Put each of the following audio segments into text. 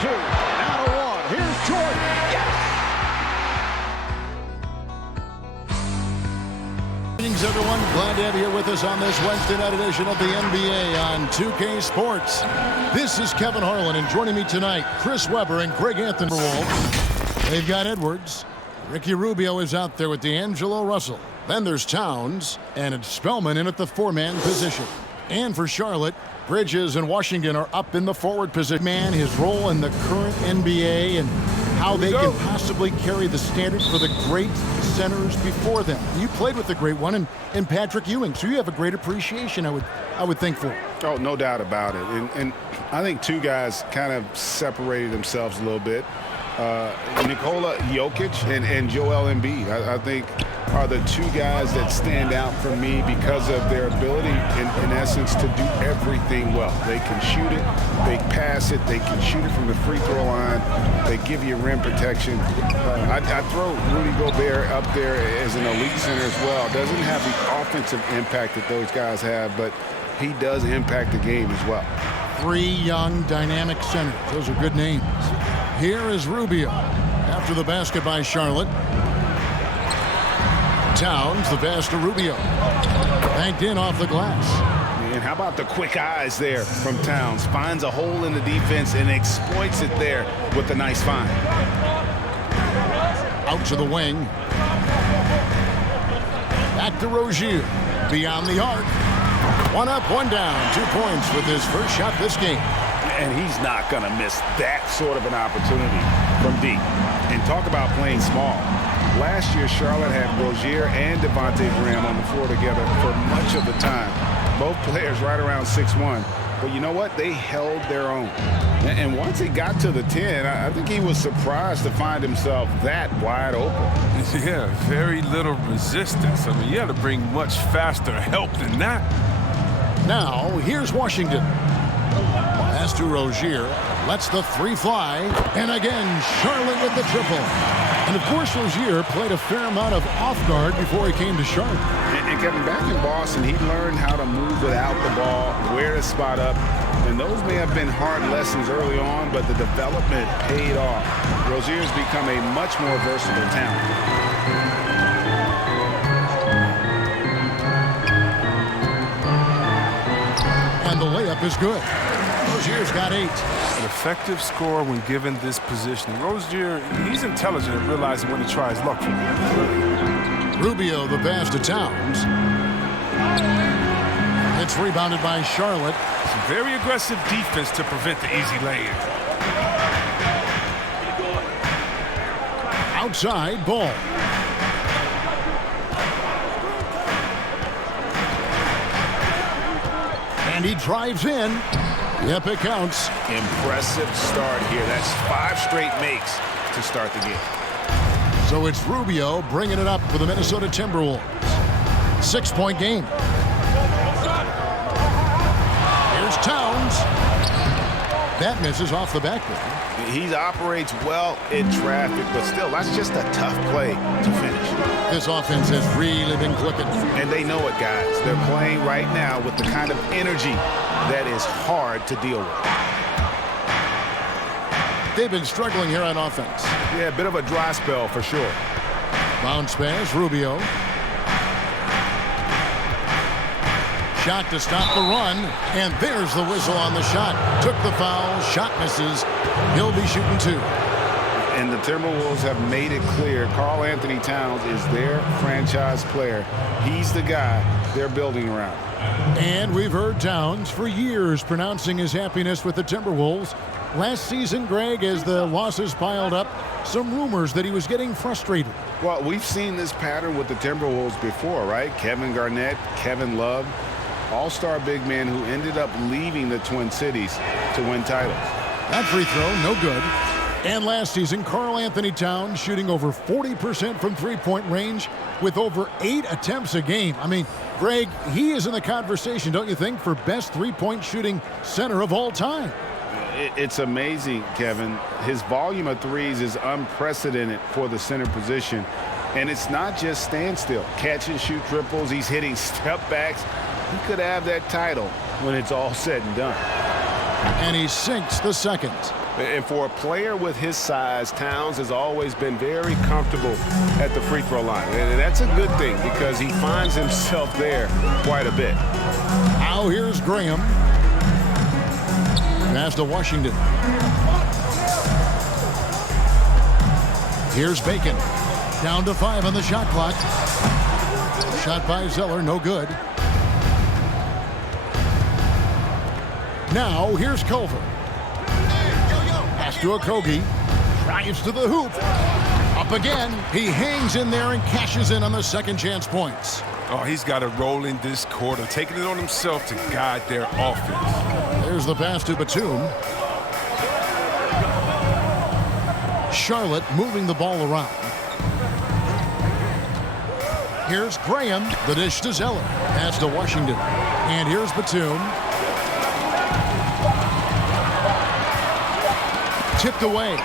two. Now to one. Here's Jordan. Yes! Greetings, everyone. Glad to have you here with us on this Wednesday night edition of the NBA on 2K Sports. This is Kevin Harlan, and joining me tonight, Chris Webber and Greg Anthony. They've got Edwards. Ricky Rubio is out there with D'Angelo Russell. Then there's Towns, and it's Spellman in at the four-man position. And for Charlotte, Bridges and Washington are up in the forward position. Man, his role in the current NBA and how they can possibly carry the standard for the great centers before them. You played with the great one in Patrick Ewing, so you have a great appreciation, I would think, for it. Oh, no doubt about it. And I think two guys kind of separated themselves a little bit. Nikola Jokic and Joel Embiid, I think, are the two guys that stand out for me because of their ability, in essence, to do everything well. They can shoot it, they pass it, they can shoot it from the free throw line, they give you rim protection. I throw Rudy Gobert up there as an elite center as well. Doesn't have the offensive impact that those guys have, but he does impact the game as well. Three young, dynamic centers. Those are good names. Here is Rubio after the basket by Charlotte. Towns, the pass to Rubio. Banked in off the glass. And how about the quick eyes there from Towns? Finds a hole in the defense and exploits it there with a nice find. Out to the wing. Back to Rozier. Beyond the arc. One up, one down. 2 points with his first shot this game. And he's not going to miss that sort of an opportunity from deep. And talk about playing small. Last year, Charlotte had Rozier and Devontae Graham on the floor together for much of the time. Both players right around 6'1". But you know what? They held their own. And once he got to the 10, I think he was surprised to find himself that wide open. Yeah, very little resistance. I mean, you had to bring much faster help than that. Now, here's Washington. Pass to Rozier. Lets the three fly. And again, Charlotte with the triple. And, of course, Rozier played a fair amount of off-guard before he came to Charlotte. And Kevin, back in Boston, he learned how to move without the ball, where to spot up. And those may have been hard lessons early on, but the development paid off. Rozier's become a much more versatile talent. And the layup is good. Rozier's got 8. An effective scorer when given this position. Rozier, he's intelligent at realizing when to try his luck. Rubio, the pass to Towns. It's rebounded by Charlotte. Some very aggressive defense to prevent the easy lay-in. Outside, Ball. And he drives in. Yep, it counts. Impressive start here. That's 5 straight makes to start the game. So it's Rubio bringing it up for the Minnesota Timberwolves. 6-point game. Here's Towns. That misses off the backboard. He operates well in traffic, but still, that's just a tough play to finish. This offense has really been clicking. And they know it, guys. They're playing right now with the kind of energy that is hard to deal with. They've been struggling here on offense. Yeah, a bit of a dry spell for sure. Bounce pass, Rubio. Shot to stop the run, and there's the whistle on the shot. Took the foul, shot misses. He'll be shooting 2. And the Timberwolves have made it clear Karl-Anthony Towns is their franchise player. He's the guy they're building around. And we've heard Towns for years pronouncing his happiness with the Timberwolves. Last season, Greg, as the losses piled up, some rumors that he was getting frustrated. Well, we've seen this pattern with the Timberwolves before, right? Kevin Garnett, Kevin Love, all-star big men who ended up leaving the Twin Cities to win titles. That free throw, no good. And last season, Karl-Anthony Towns shooting over 40% from three-point range with over 8 attempts a game. I mean, Greg, he is in the conversation, don't you think, for best three-point shooting center of all time? It's amazing, Kevin. His volume of threes is unprecedented for the center position. And it's not just standstill. Catch and shoot triples. He's hitting step backs. He could have that title when it's all said and done. And he sinks the second. And for a player with his size, Towns has always been very comfortable at the free throw line. And that's a good thing because he finds himself there quite a bit. Now here's Graham. Pass to Washington. Here's Bacon. Down to 5 on the shot clock. Shot by Zeller, no good. Now here's Culver. Pass to Okogie. Drives to the hoop. Up again. He hangs in there and cashes in on the second chance points. Oh, he's got to roll in this quarter, taking it on himself to guide their offense. There's the pass to Batum. Charlotte moving the ball around. Here's Graham. The dish to Zeller. Pass to Washington. And here's Batum. Tipped away.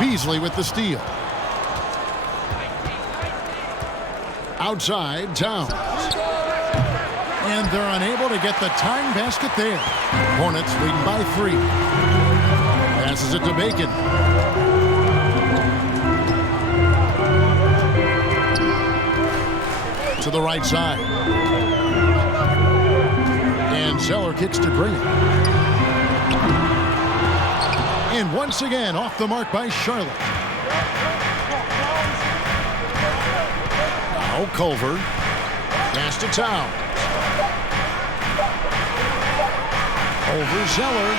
Beasley with the steal. Outside, Towns. And they're unable to get the tying basket there. Hornets leading by 3. Passes it to Bacon. To the right side. And Zeller kicks to Graham. And once again, off the mark by Charlotte. Now Culver. Pass to Towns. Over Zeller.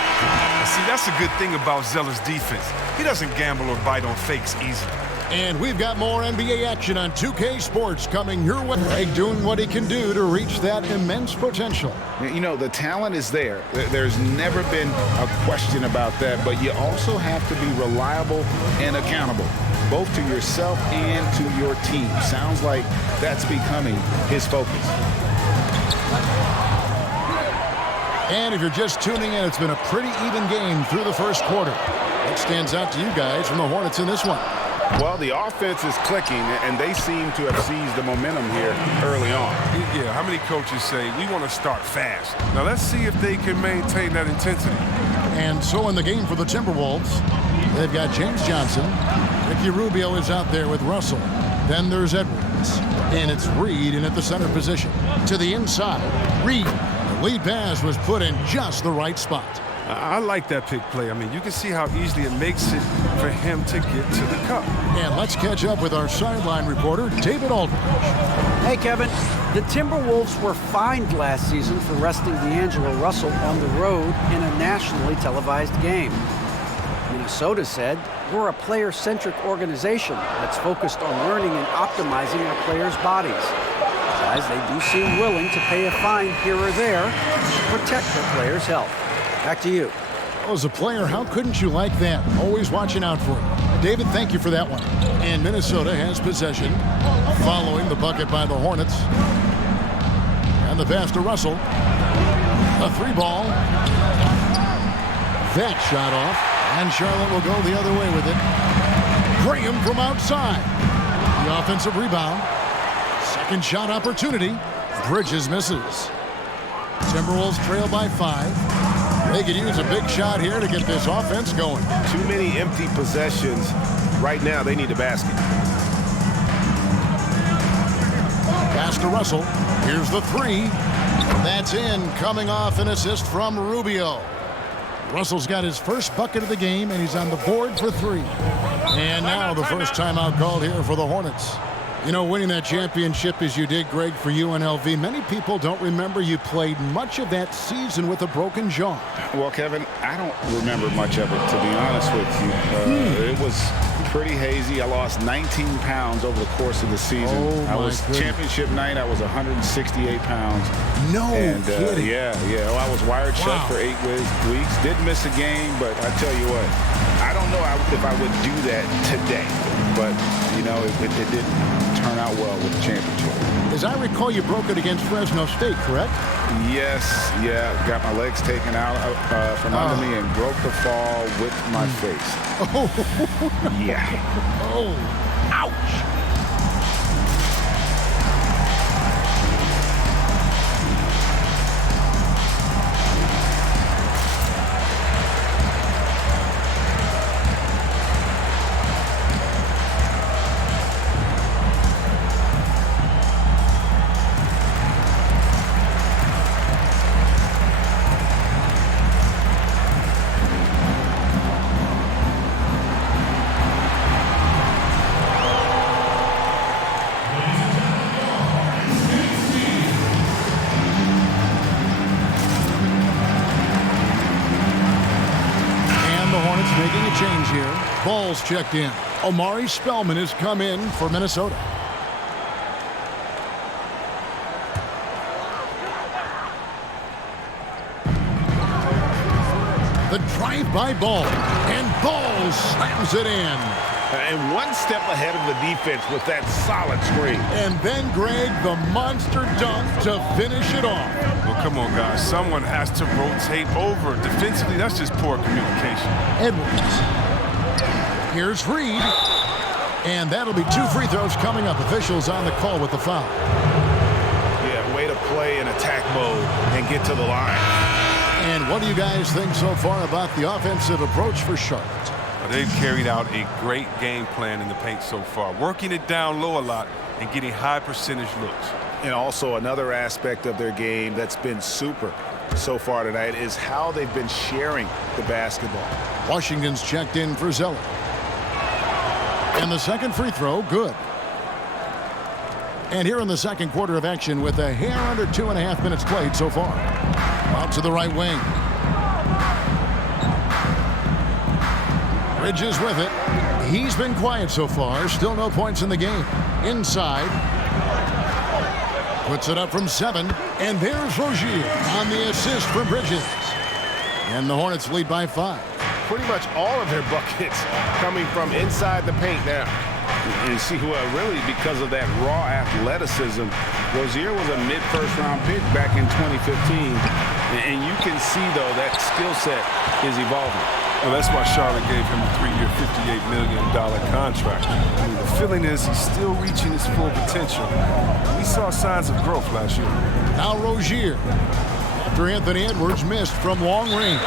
See, that's a good thing about Zeller's defense. He doesn't gamble or bite on fakes easily. And we've got more NBA action on 2K Sports coming your way. Greg doing what he can do to reach that immense potential. You know, the talent is there. There's never been a question about that, but you also have to be reliable and accountable, both to yourself and to your team. Sounds like that's becoming his focus. And if you're just tuning in, it's been a pretty even game through the first quarter. What stands out to you guys from the Hornets in this one? Well, the offense is clicking, and they seem to have seized the momentum here early on. Yeah, how many coaches say, we want to start fast? Now, let's see if they can maintain that intensity. And so in the game for the Timberwolves, they've got James Johnson. Ricky Rubio is out there with Russell. Then there's Edwards. And it's Reed in at the center position. To the inside, Reed. The lead pass was put in just the right spot. I like that pick play. I mean, you can see how easily it makes it for him to get to the cup. And let's catch up with our sideline reporter, David Aldridge. Hey, Kevin. The Timberwolves were fined last season for resting D'Angelo Russell on the road in a nationally televised game. Minnesota said, we're a player-centric organization that's focused on learning and optimizing our players' bodies. Guys, they do seem willing to pay a fine here or there to protect their players' health. Back to you. As a player, how couldn't you like that? Always watching out for it. David, thank you for that one. And Minnesota has possession following the bucket by the Hornets. And the pass to Russell. A 3-ball. That shot off. And Charlotte will go the other way with it. Graham from outside. The offensive rebound. Second shot opportunity. Bridges misses. Timberwolves trail by 5. They could use a big shot here to get this offense going. Too many empty possessions. Right now, they need a basket. Pass to Russell. Here's the 3. That's in, coming off an assist from Rubio. Russell's got his first bucket of the game, and he's on the board for 3. And now the first timeout called here for the Hornets. You know, winning that championship as you did, Greg, for UNLV, many people don't remember you played much of that season with a broken jaw. Well, Kevin, I don't remember much of it, to be honest with you. It was pretty hazy. I lost 19 pounds over the course of the season. I was championship night. I was 168 pounds. No kidding. Yeah. Well, I was wired shut for 8 weeks. Did miss a game, but I tell you what, I don't know if I would do that today. But, you know, it didn't turn out well with the championship. As I recall, you broke it against Fresno State, correct? Yes, got my legs taken out from under me and broke the fall with my face. Oh. Yeah. Oh, ouch. making a change here. Ball's checked in. Omari Spellman has come in for Minnesota. The drive-by ball, and Ball slams it in. And one step ahead of the defense with that solid screen. And then, Greg, the monster dunk to finish it off. Well, come on, guys. Someone has to rotate over. Defensively, that's just poor communication. Edwards. Here's Reed. And that'll be 2 free throws coming up. Officials on the call with the foul. Yeah, way to play in attack mode and get to the line. And what do you guys think so far about the offensive approach for Charlotte? They've carried out a great game plan in the paint so far, working it down low a lot and getting high percentage looks. And also another aspect of their game that's been super so far tonight is how they've been sharing the basketball. Washington's checked in for Zeller. And the second free throw, good. And here in the second quarter of action with a hair under 2.5 minutes played so far. Out to the right wing. Bridges with it. He's been quiet so far. Still no points in the game. Inside. Puts it up from 7. And there's Rozier on the assist from Bridges. And the Hornets lead by 5. Pretty much all of their buckets coming from inside the paint now. You see, well, really because of that raw athleticism, Rozier was a mid-first round pick back in 2015. And you can see, though, that skill set is evolving. Well, that's why Charlotte gave him a 3-year, $58 million contract. I mean, the feeling is he's still reaching his full potential. We saw signs of growth last year. Now Rozier. After Anthony Edwards missed from long range.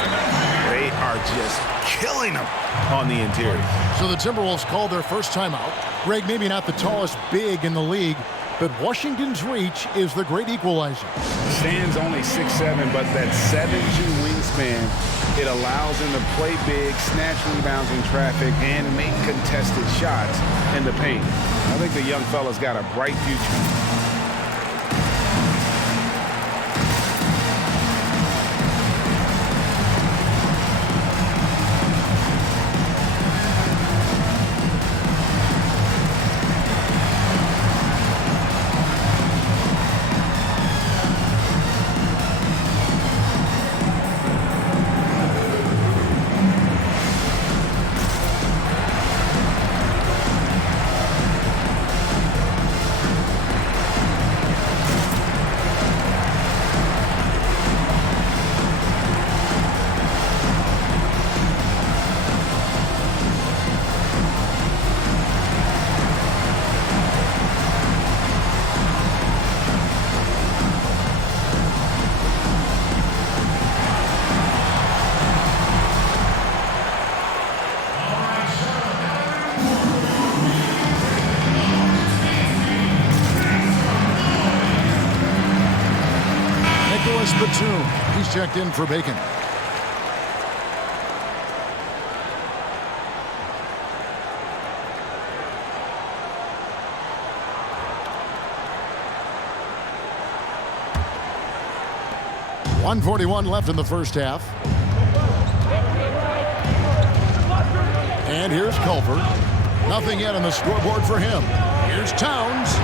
They are just killing them on the interior. So the Timberwolves called their first timeout. Greg, maybe not the tallest big in the league, but Washington's reach is the great equalizer. Stands only 6'7", but that 7'2" wingspan, it allows him to play big, snatch rebounds in traffic, and make contested shots in the paint. I think the young fella's got a bright future. He's checked in for Bacon. .141 left in the first half. And here's Culver. Nothing yet on the scoreboard for him. Here's Towns.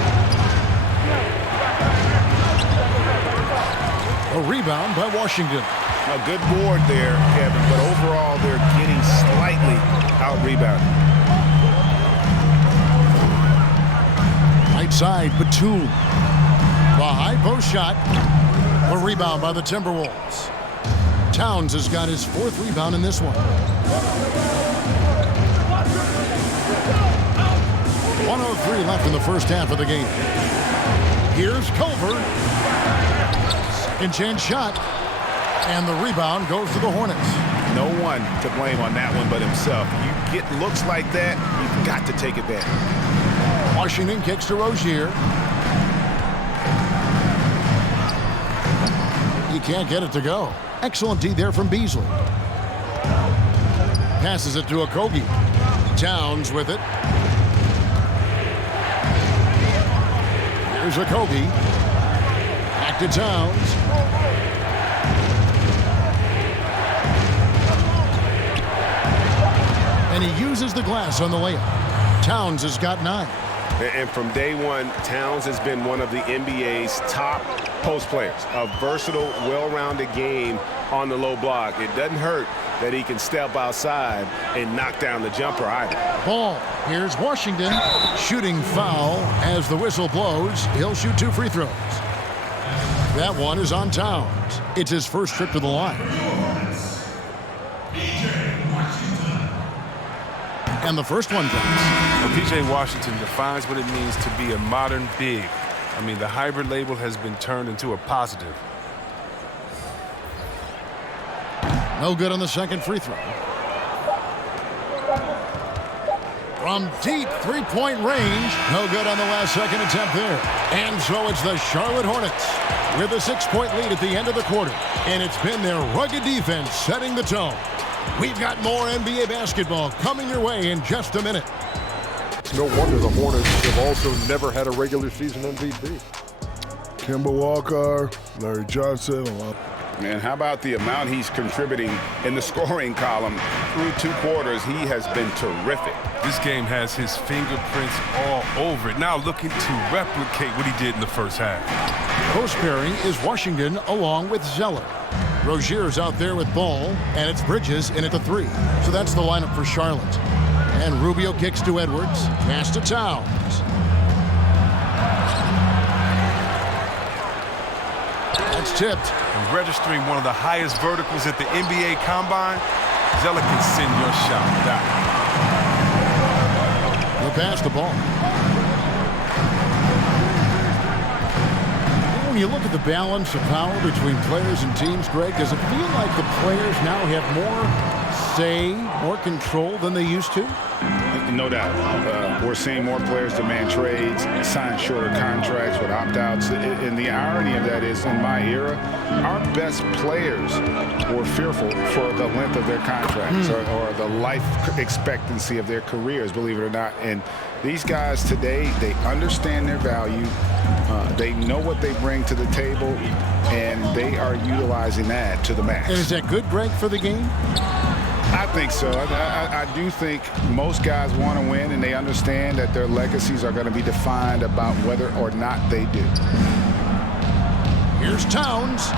A rebound by Washington. A good board there, Kevin, but overall they're getting slightly out-rebounded. Right side, Batum. The high post shot. A rebound by the Timberwolves. Towns has got his 4th rebound in this one. 1:03 left in the first half of the game. Here's Culver. Second chance shot. And the rebound goes to the Hornets. No one to blame on that one but himself. You get looks like that, you've got to take advantage. Washington kicks to Rozier. He can't get it to go. Excellent D there from Beasley. Passes it to Okogie. Towns with it. Here's Okogie. Back to Towns. misses the glass on the layup. Towns has got 9. And from day one, Towns has been one of the NBA's top post players. A versatile, well-rounded game on the low block. It doesn't hurt that he can step outside and knock down the jumper either. Ball. Here's Washington. Shooting foul as the whistle blows. He'll shoot 2 free throws. That one is on Towns. It's his first trip to the line. And the first one comes. Well, P.J. Washington defines what it means to be a modern big. I mean, the hybrid label has been turned into a positive. No good on the second free throw. From deep three-point range. No good on the last second attempt there. And so it's the Charlotte Hornets with a 6-point lead at the end of the quarter. And it's been their rugged defense setting the tone. We've got more NBA basketball coming your way in just a minute. It's no wonder the Hornets have also never had a regular season MVP. Kemba Walker, Larry Johnson. Man, how about the amount he's contributing in the scoring column? Through 2 quarters, he has been terrific. This game has his fingerprints all over it. Now looking to replicate what he did in the first half. Post pairing is Washington along with Zeller. Rozier's out there with Ball, and it's Bridges in at the 3. So that's the lineup for Charlotte. And Rubio kicks to Edwards. Pass to Towns. That's tipped. And registering one of the highest verticals at the NBA Combine, Zeller can send your shot down. He'll pass the ball. When you look at the balance of power between players and teams, Greg, does it feel like the players now have more say, more control than they used to? No doubt. We're seeing more players demand trades, sign shorter contracts with opt-outs. And the irony of that is, in my era, our best players were fearful for the length of their contracts or the life expectancy of their careers, believe it or not. And these guys today, they understand their value. They know what they bring to the table, and they are utilizing that to the max. And is that good, Greg, for the game? I think so. I do think most guys want to win, and they understand that their legacies are going to be defined about whether or not they do. Here's Towns.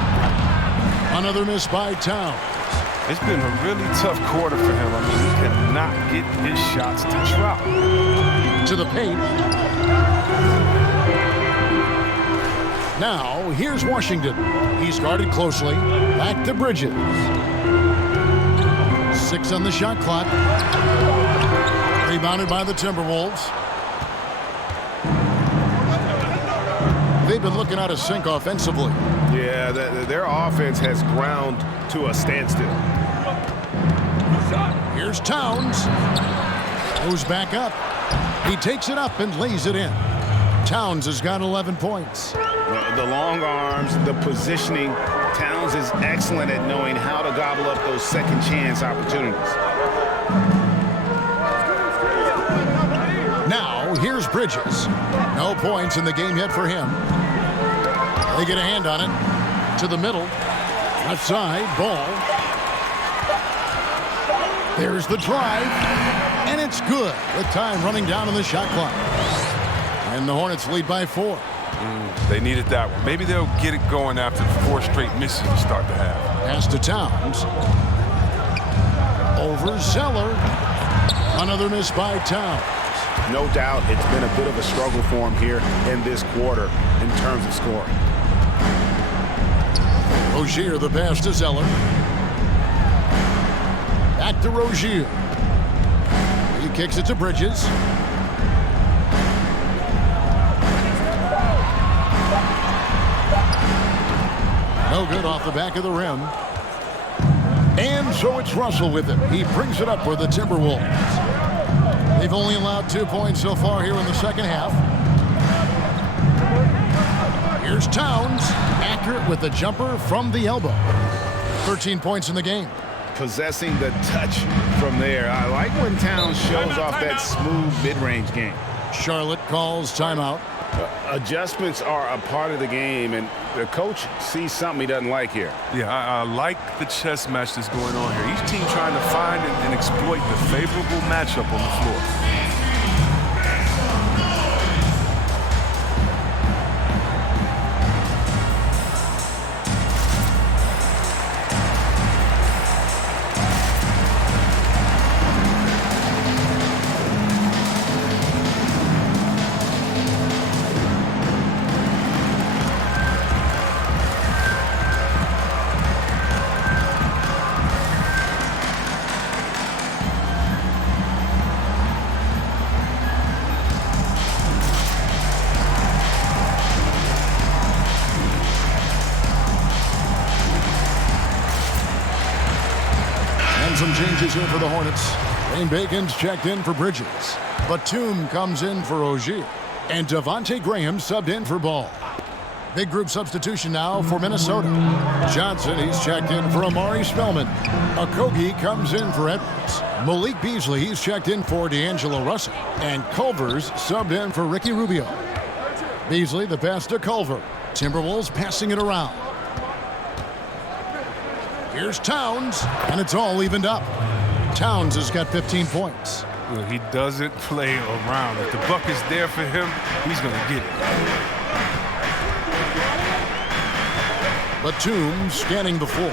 Another miss by Towns. It's been a really tough quarter for him. I mean, he cannot get his shots to drop. To the paint. Now, here's Washington. He's guarded closely. Back to Bridges. 6 on the shot clock. Rebounded by the Timberwolves. They've been looking out of sync offensively. Yeah, their offense has ground to a standstill. Here's Towns. Goes back up. He takes it up and lays it in. Towns has got 11 points. The long arms, the positioning. Towns is excellent at knowing how to gobble up those second chance opportunities. Now, here's Bridges. No points in the game yet for him. They get a hand on it. To the middle. Left side, Ball. There's the drive. And it's good with time running down on the shot clock. And the Hornets lead by 4. They needed that one. Maybe they'll get it going after 4 straight misses to start the half. Pass to Towns. Over Zeller. Another miss by Towns. No doubt it's been a bit of a struggle for him here in this quarter in terms of scoring. Rozier, the pass to Zeller. Back to Rozier. He kicks it to Bridges. No good off the back of the rim. And so it's Russell with it. He brings it up for the Timberwolves. They've only allowed 2 points so far here in the second half. Here's Towns. Accurate with the jumper from the elbow. 13 points in the game. Possessing the touch from there. I like when Towns shows off that smooth mid-range game. Charlotte calls timeout. Adjustments are a part of the game, and the coach sees something he doesn't like here. Yeah, I like the chess match that's going on here. Each team trying to find and exploit the favorable matchup on the floor. Some changes here for the Hornets. Wayne Bacon's checked in for Bridges. Batum comes in for Ogier. And Devontae Graham subbed in for Ball. Big group substitution now for Minnesota. Johnson, he's checked in for Amari Spellman. Okogie comes in for Edwards. Malik Beasley, he's checked in for D'Angelo Russell. And Culver's subbed in for Ricky Rubio. Beasley, the pass to Culver. Timberwolves passing it around. Here's Towns, and it's all evened up. Towns has got 15 points. Well, he doesn't play around. If the bucket's there for him, he's going to get it. Batum scanning the floor.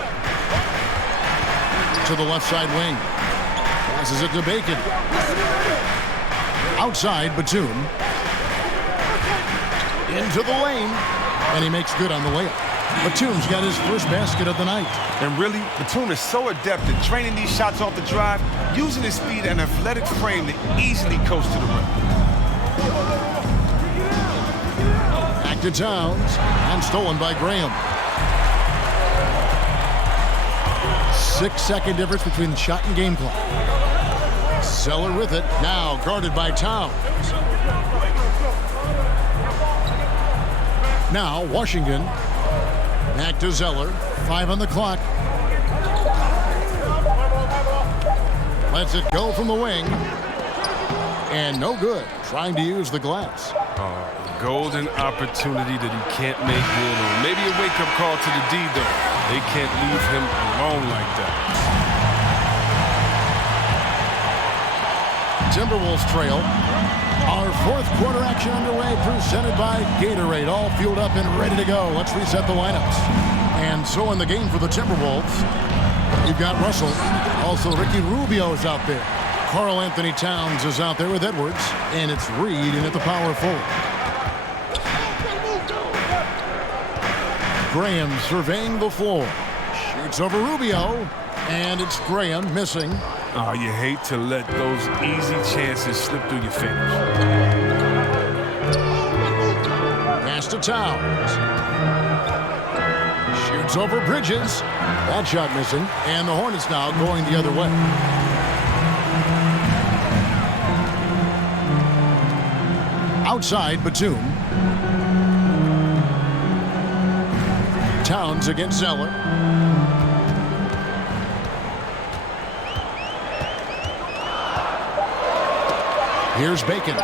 To the left side wing. Passes it to Bacon. Outside, Batum. Into the lane. And he makes good on the layup. Batum's got his first basket of the night. And really, Batum is so adept at training these shots off the drive, using his speed and athletic frame to easily coast to the rim. Back to Towns, and stolen by Graham. 6-second difference between the shot and game clock. Zeller with it, now guarded by Towns. Now Washington. Back to Zeller. 5 on the clock. Lets it go from the wing. And no good. Trying to use the glass. Golden opportunity that he can't make good on. Maybe a wake-up call to the D, though. They can't leave him alone like that. Timberwolves trail. Our fourth quarter action underway, presented by Gatorade. All fueled up and ready to go. Let's reset the lineups. And so in the game for the Timberwolves, you've got Russell. Also, Ricky Rubio's out there. Karl-Anthony Towns is out there with Edwards. And it's Reed in at the power forward. Graham surveying the floor. Shoots over Rubio. And it's Graham missing. Oh, you hate to let those easy chances slip through your fingers. Pass to Towns. Shoots over Bridges. That shot missing. And the Hornets now going the other way. Outside, Batum. Towns against Zeller. Here's Bacon.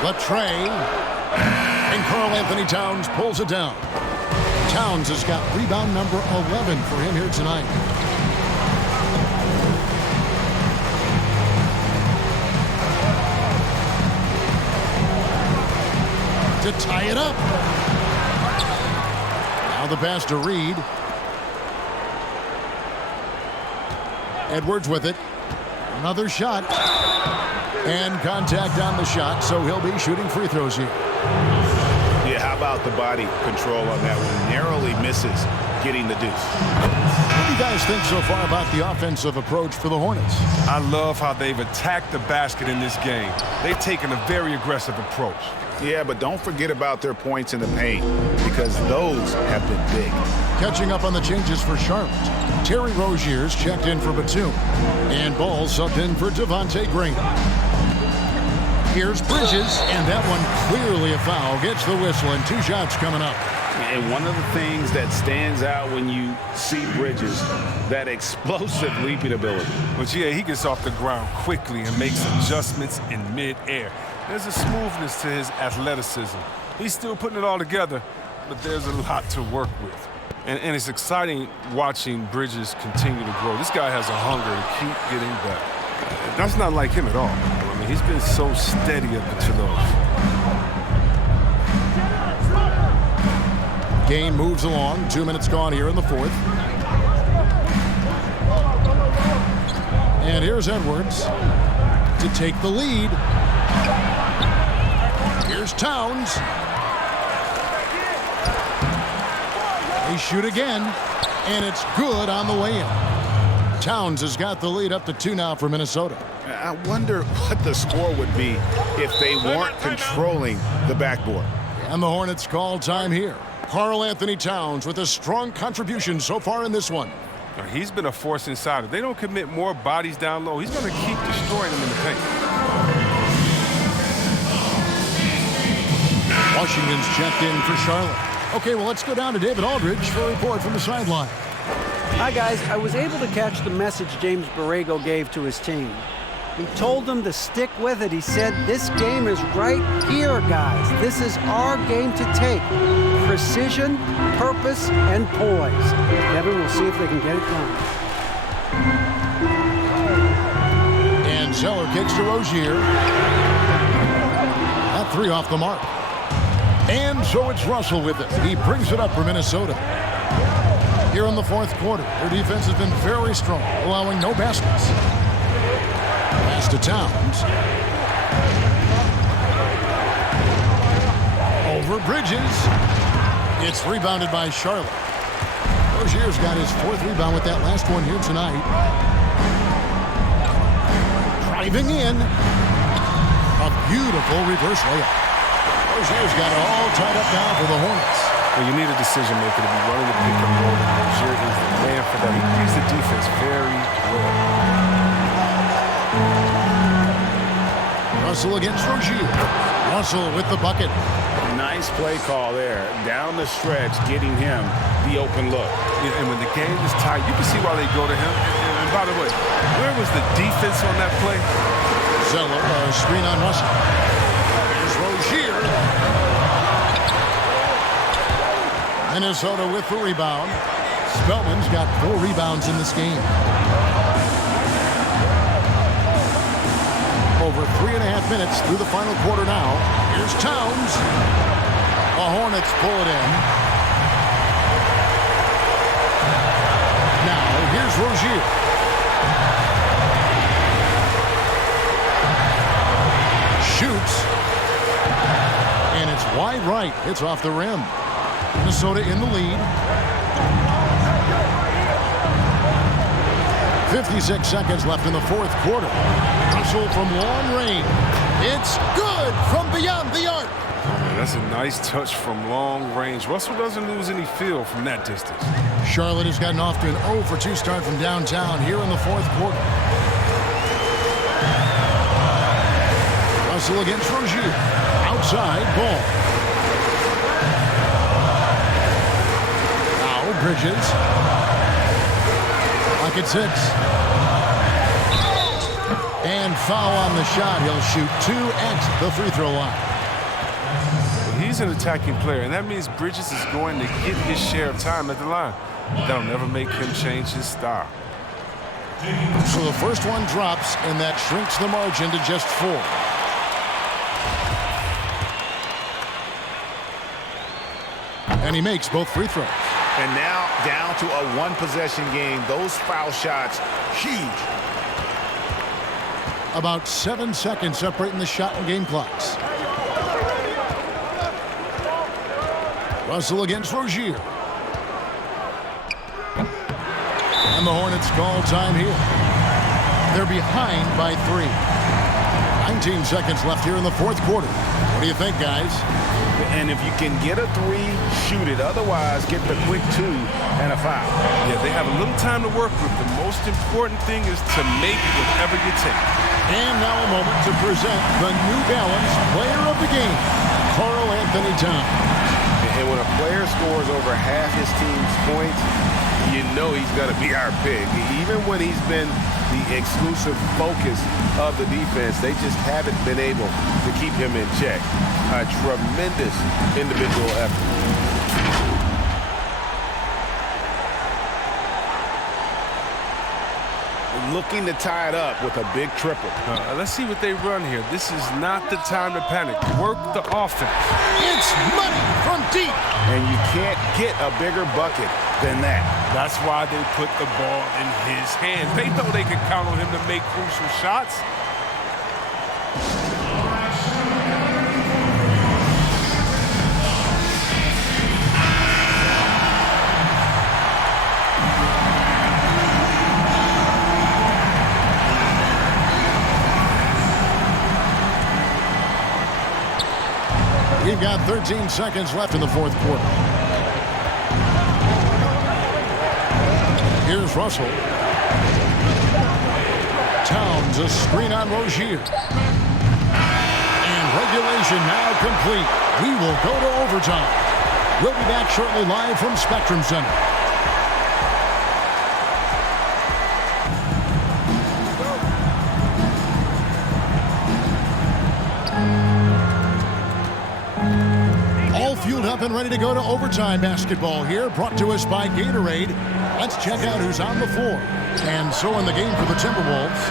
Latre. And Karl-Anthony Towns pulls it down. Towns has got rebound number 11 for him here tonight. To tie it up. Now the pass to Reed. Edwards with it. Another shot. And contact on the shot, so he'll be shooting free throws here. Yeah, how about the body control on that one? Narrowly misses getting the deuce. What do you guys think so far about the offensive approach for the Hornets? I love how they've attacked the basket in this game. They've taken a very aggressive approach. Yeah, but don't forget about their points in the paint, because those have been big. Catching up on the changes for Charlotte. Terry Rozier's checked in for Batum. And Ball subbed in for Devontae Graham. Here's Bridges, and that one clearly a foul. Gets the whistle, and 2 shots coming up. And one of the things that stands out when you see Bridges, that explosive leaping ability. But yeah, he gets off the ground quickly and makes adjustments in mid-air. There's a smoothness to his athleticism. He's still putting it all together, but there's a lot to work with. And it's exciting watching Bridges continue to grow. This guy has a hunger to keep getting better. That's not like him at all. I mean, he's been so steady up until those. Game moves along. 2 minutes gone here in the fourth. And here's Edwards to take the lead. Here's Towns. They shoot again, and it's good on the way in. Towns has got the lead up to 2 now for Minnesota. I wonder what the score would be if they weren't controlling the backboard. And the Hornets call time here. Karl-Anthony Towns with a strong contribution so far in this one. He's been a force inside. If they don't commit more bodies down low, he's going to keep destroying them in the paint. Washington's checked in for Charlotte. Okay, well, let's go down to David Aldridge for a report from the sideline. Hi, guys. I was able to catch the message James Borrego gave to his team. He told them to stick with it. He said, this game is right here, guys. This is our game to take. Precision, purpose, and poise. Kevin, we'll see if they can get it done. And Zeller kicks to Rozier. That 3 off the mark. And so it's Russell with it. He brings it up for Minnesota. Here in the fourth quarter, their defense has been very strong, allowing no baskets. Pass to Towns. Over Bridges. It's rebounded by Charlotte. Rozier's got his 4th rebound with that last one here tonight. Driving in. A beautiful reverse layup. Rozier's got it all tied up now for the Hornets. Well, you need a decision maker to be running the pick and roll. Rozier is the man for that. He reads the defense very well. Russell against Rozier. Russell with the bucket. Nice play call there. Down the stretch, getting him the open look. Yeah, and when the game is tight, you can see why they go to him. And by the way, where was the defense on that play? Zeller, screen on Russell. Here's Rozier. Minnesota with the rebound. Spellman's got 4 rebounds in this game. Over 3.5 minutes through the final quarter now. Here's Towns. The Hornets pull it in. Now, here's Rozier. Shoots. And it's wide right. It's off the rim. Minnesota in the lead. 56 seconds left in the fourth quarter. Russell from long range. It's good from beyond the arc. That's a nice touch from long range. Russell doesn't lose any feel from that distance. Charlotte has gotten off to an 0 for 2 start from downtown here in the fourth quarter. Russell against Rozier. Outside ball. Now Bridges. Lock at 6. And foul on the shot. He'll shoot 2 at the free throw line. He's an attacking player, and that means Bridges is going to get his share of time at the line. That'll never make him change his style. So the first one drops, and that shrinks the margin to just 4. And he makes both free throws. And now down to a 1-possession game. Those foul shots, huge. About 7 seconds separating the shot and game clocks. Russell against Rozier. And the Hornets call time here. They're behind by 3. 19 seconds left here in the fourth quarter. What do you think, guys? And if you can get a 3, shoot it. Otherwise, get the quick 2 and a foul. Yeah, they have a little time to work with. The most important thing is to make whatever you take. And now a moment to present the New Balance Player of the Game, Karl-Anthony Towns. And when a player scores over half his team's points, you know he's going to be our pick. Even when he's been the exclusive focus of the defense. They just haven't been able to keep him in check. A tremendous individual effort. Looking to tie it up with a big triple. Let's see what they run here. This is not the time to panic. Work the offense. It's money from deep. And you can't get a bigger bucket than that. That's why they put the ball in his hand. They know they can count on him to make crucial shots. We've got 13 seconds left in the fourth quarter. Here's Russell. Towns, a screen on Rozier. And regulation now complete. We will go to overtime. We'll be back shortly live from Spectrum Center. Fueled up and ready to go to overtime basketball here, brought to us by Gatorade. Let's check out who's on the floor. And so in the game for the Timberwolves,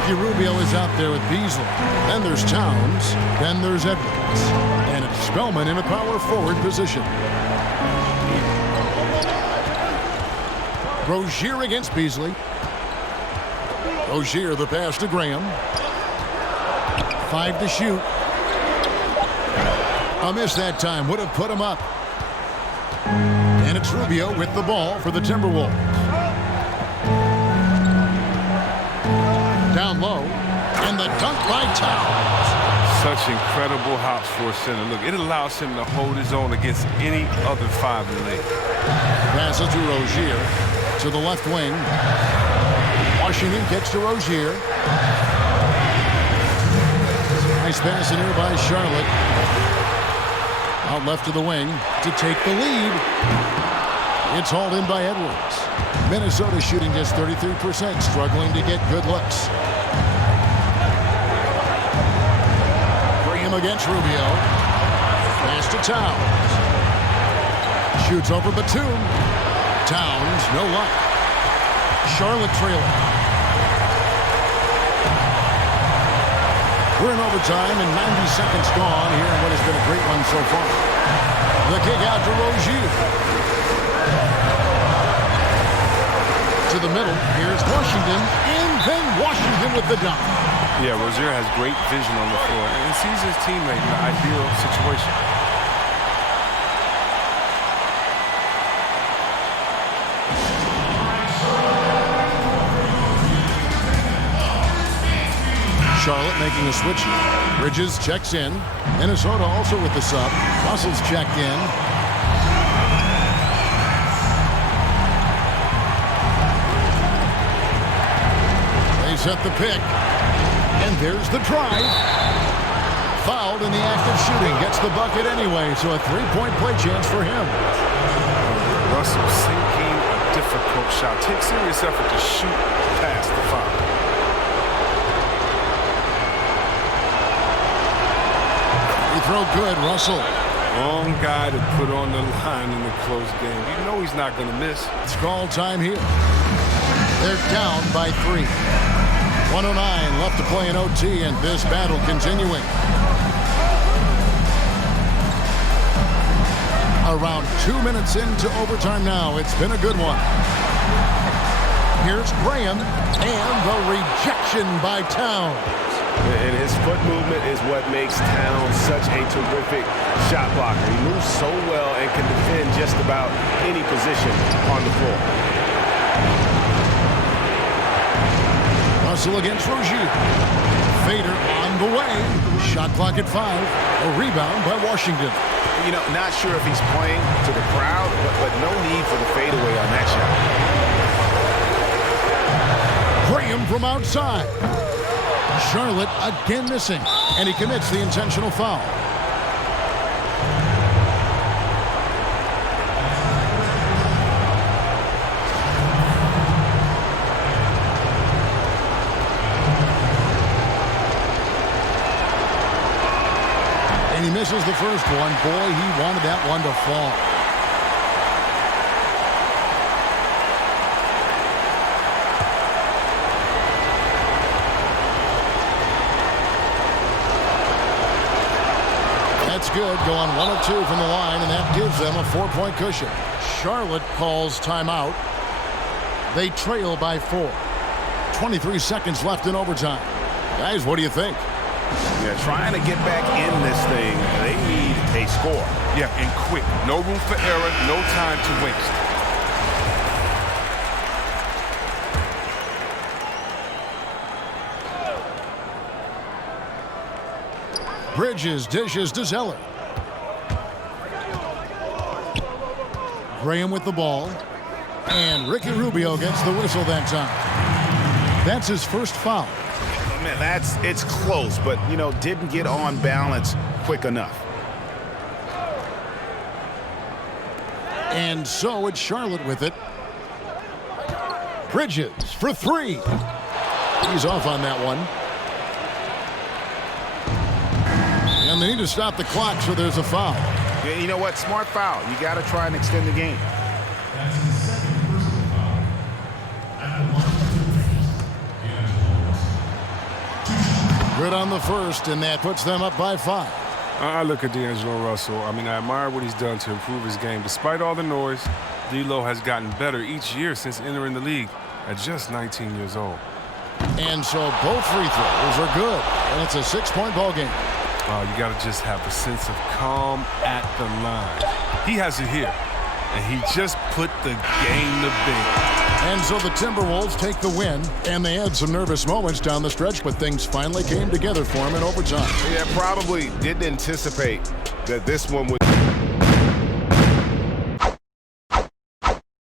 Ricky Rubio is out there with Beasley. Then there's Towns. Then there's Edwards. And it's Spellman in a power forward position. Rozier against Beasley. Rozier the pass to Graham. 5 to shoot. A miss that time would have put him up. And it's Rubio with the ball for the Timberwolves. Down low. And the dunk by Towns. Such incredible hops for a center. Look, it allows him to hold his own against any other 5 in the league. Passes to Rozier. To the left wing. Washington kicks to Rozier. Nice pass in here by Charlotte. Out left to the wing to take the lead. It's hauled in by Edwards. Minnesota shooting just 33%, struggling to get good looks. Graham against Rubio. Pass to Towns. Shoots over Batum. Towns, no luck. Charlotte trailing. We're in overtime and 90 seconds gone here in what has been a great one so far. The kick out to Rozier. To the middle. Here's Washington. And then Washington with the dunk. Yeah, Rozier has great vision on the floor and sees his teammate in the ideal situation. Charlotte making a switch. Bridges checks in. Minnesota also with the sub. Russell's checked in. They set the pick. And there's the drive. Fouled in the act of shooting. Gets the bucket anyway, so a three-point play chance for him. Russell sinking a difficult shot. Takes serious effort to shoot past the foul. Throw good, Russell. Wrong guy to put on the line in the close game. You know he's not going to miss. It's call time here. They're down by 3. 1:09 left to play in OT, and this battle continuing. Around 2 minutes into overtime now. It's been a good one. Here's Graham, and the rejection by Towns. And his foot movement is what makes Towns such a terrific shot blocker. He moves so well and can defend just about any position on the floor. Russell against Rozier. Fader on the way. Shot clock at 5. A rebound by Washington. You know, not sure if he's playing to the crowd, but no need for the fadeaway on that shot. Graham from outside. Charlotte again missing, and he commits the intentional foul. And he misses the first one. Boy, he wanted that one to fall. That's good, going 1 of 2 from the line, and that gives them a 4-point cushion. Charlotte calls timeout. They trail by 4. 23 seconds left in overtime. Guys, what do you think? Yeah, trying to get back in this thing, they need a score. Yeah, and quick. No room for error, no time to waste. Bridges dishes to Zeller. Graham with the ball. And Ricky Rubio gets the whistle that time. That's his first foul. Man, it's close, but, you know, didn't get on balance quick enough. And so it's Charlotte with it. Bridges for 3. He's off on that one. And they need to stop the clock, so there's a foul. Yeah, you know what? Smart foul. You got to try and extend the game. Good on the first, and that puts them up by 5. I look at D'Angelo Russell. I mean, I admire what he's done to improve his game. Despite all the noise, D'Lo has gotten better each year since entering the league at just 19 years old. And so both free throws are good, and it's a 6-point ball game. You got to just have a sense of calm at the line. He has it here, and he just put the game to bed. And so the Timberwolves take the win, and they had some nervous moments down the stretch, but things finally came together for them in overtime. Yeah, probably didn't anticipate that this one would